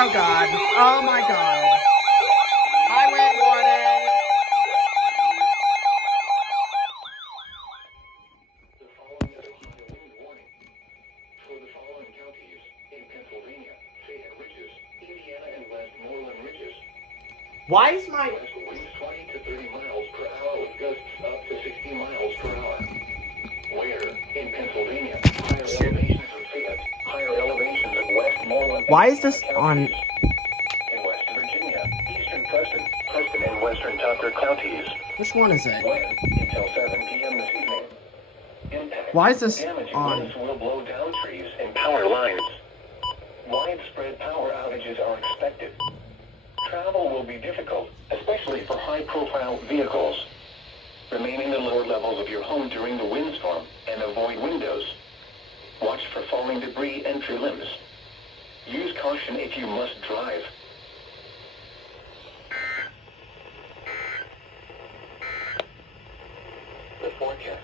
Oh God. Oh my God. Highway warning. The following is a high wind warning for the following counties in Pennsylvania: Fayette Ridges, Indiana, and Westmoreland Ridges. Why is my... West winds 20 to 30 miles per hour with gusts up to 60 miles per hour. Where in Pennsylvania? Higher elevations of Fayette, higher elevations of Westmoreland. Why is this on... In West Virginia, Eastern Preston, and Western Tucker counties. Which one is it? Wind until 7 p.m. this evening. Impact. Why is this Damaging on? winds will blow down trees and power lines. Widespread power outages are expected. Travel will be difficult, especially for high-profile vehicles. Remain in the lower levels of your home during the windstorm and avoid windows. Watch for falling debris and tree limbs. Use caution if you must drive. The forecast.